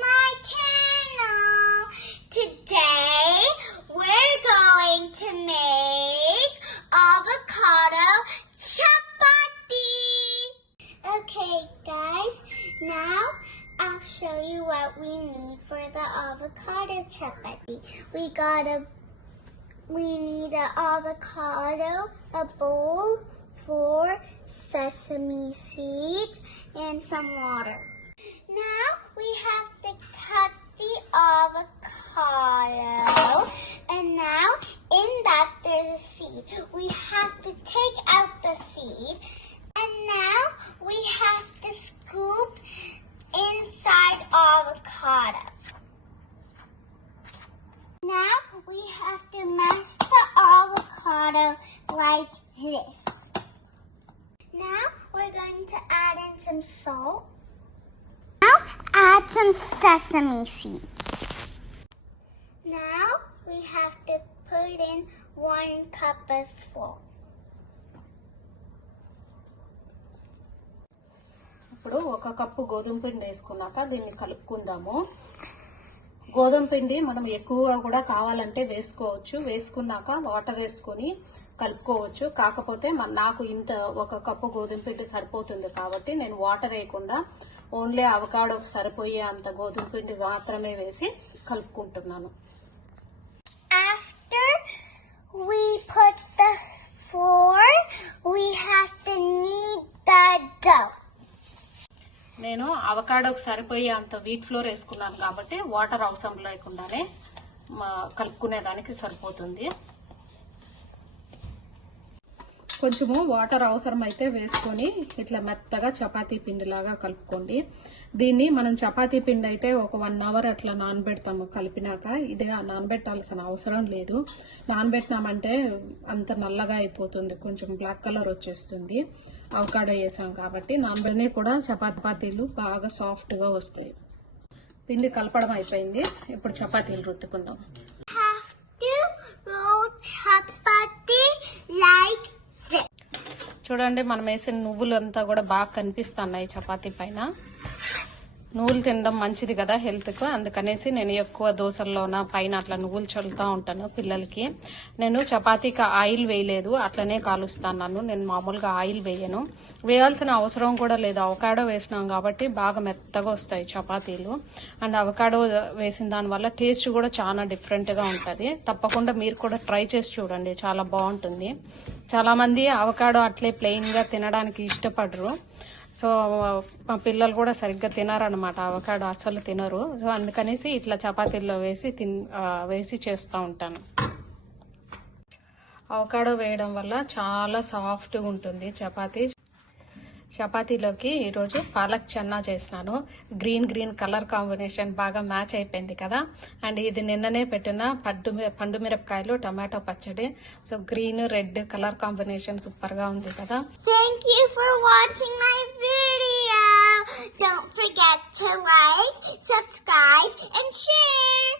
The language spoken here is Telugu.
my channel. Today we're going to make avocado chapati. Okay guys, now I'll show you what we need for the avocado chapati. We need an avocado, a bowl, 4 sesame seeds, and some water. Now we have to cut the avocado, and now in that there's a seed. We have to take out the seed, and now we have to scoop inside avocado. Now we have to mash the avocado like this. Now we're going to add in some salt. Now add some sesame seeds. Now we have to put in 1 cup of flour. ఇప్పుడు 1 కప్పు గోధుమ పిండి వేసుకున్నాక దీన్ని కలుపుకుందాము. గోధుమ పిండి మనం ఎక్కువగా కూడా కావాలంటే వేసుకోవచ్చు. వేసుకున్నాక వాటర్ వేసుకొని కలుపుకోవచ్చు. కాకపోతే నాకు ఇంత 1 కప్పు గోధుమ పిండి సరిపోతుంది కాబట్టి నేను వాటర్ వేయకుండా ఓన్లీ అవకాడోకి సరిపోయే అంత గోధుమ పిండి మాత్రమే వేసి కలుపుకుంటున్నాను. After we put the flour, we have to knead the dough. నేను అవకాడోకి సరిపోయే అంత వీట్ ఫ్లోర్ వేసుకున్నాను కాబట్టి వాటర్ అవసరం లేకుండానే కలుపుకునేదానికి సరిపోతుంది. కొంచెము వాటర్ అవసరం అయితే వేసుకొని ఇట్లా మెత్తగా చపాతీ పిండిలాగా కలుపుకోండి. దీన్ని మనం చపాతీ పిండి అయితే ఒక 1 అవర్ అట్లా నానబెడతాము కలిపినాక. ఇదే నానబెట్టాల్సిన అవసరం లేదు. నానబెట్టినామంటే అంత నల్లగా అయిపోతుంది, కొంచెం బ్లాక్ కలర్ వచ్చేస్తుంది. అవకాడో వేసాం కాబట్టి నానబెట్టిన కూడా చపాతీలు బాగా సాఫ్ట్గా వస్తాయి. పిండి కలపడం అయిపోయింది. ఇప్పుడు చపాతీలు రుద్దుకుందాం. చూడండి, మనం వేసిన నువ్వులు అంతా కూడా బాగా కనిపిస్తున్నాయి చపాతీ పైన. నువ్వులు తినడం మంచిది కదా హెల్త్కు, అందుకనేసి నేను ఎక్కువ దోశల్లోన పైన అట్లా నువ్వులు చల్లుతూ ఉంటాను పిల్లలకి. నేను చపాతీకి ఆయిల్ వేయలేదు, అట్లనే కాలుస్తున్నాను. నేను మామూలుగా ఆయిల్ వేయను, వేయాల్సిన అవసరం కూడా లేదు. అవకాడో వేసినాం కాబట్టి బాగా మెత్తగా వస్తాయి చపాతీలు. అండ్ అవకాడో వేసిన దానివల్ల టేస్ట్ కూడా చాలా డిఫరెంట్గా ఉంటుంది. తప్పకుండా మీరు కూడా ట్రై చేసి చూడండి, చాలా బాగుంటుంది. చాలామంది అవకాడో అట్లే ప్లెయిన్గా తినడానికి ఇష్టపడరు. సో మా పిల్లలు కూడా సరిగ్గా తినరనమాట, అవకాడో అసలు తినరు. సో అందుకనేసి ఇట్లా చపాతీల్లో వేసి చేస్తూ ఉంటాను. అవకాడో వేయడం వల్ల చాలా సాఫ్ట్గా ఉంటుంది చపాతీ. చపాతీలోకి ఈరోజు పాలక్ చన్నా చేసినాను. గ్రీన్ కలర్ కాంబినేషన్ బాగా మ్యాచ్ అయిపోయింది కదా. అండ్ ఇది నిన్ననే పెట్టిన పండు మిరపకాయలు టమాటో పచ్చడి. So green red colour combination super గా ఉంది కదా. Thank you for watching my video. Don't forget to like, subscribe and share.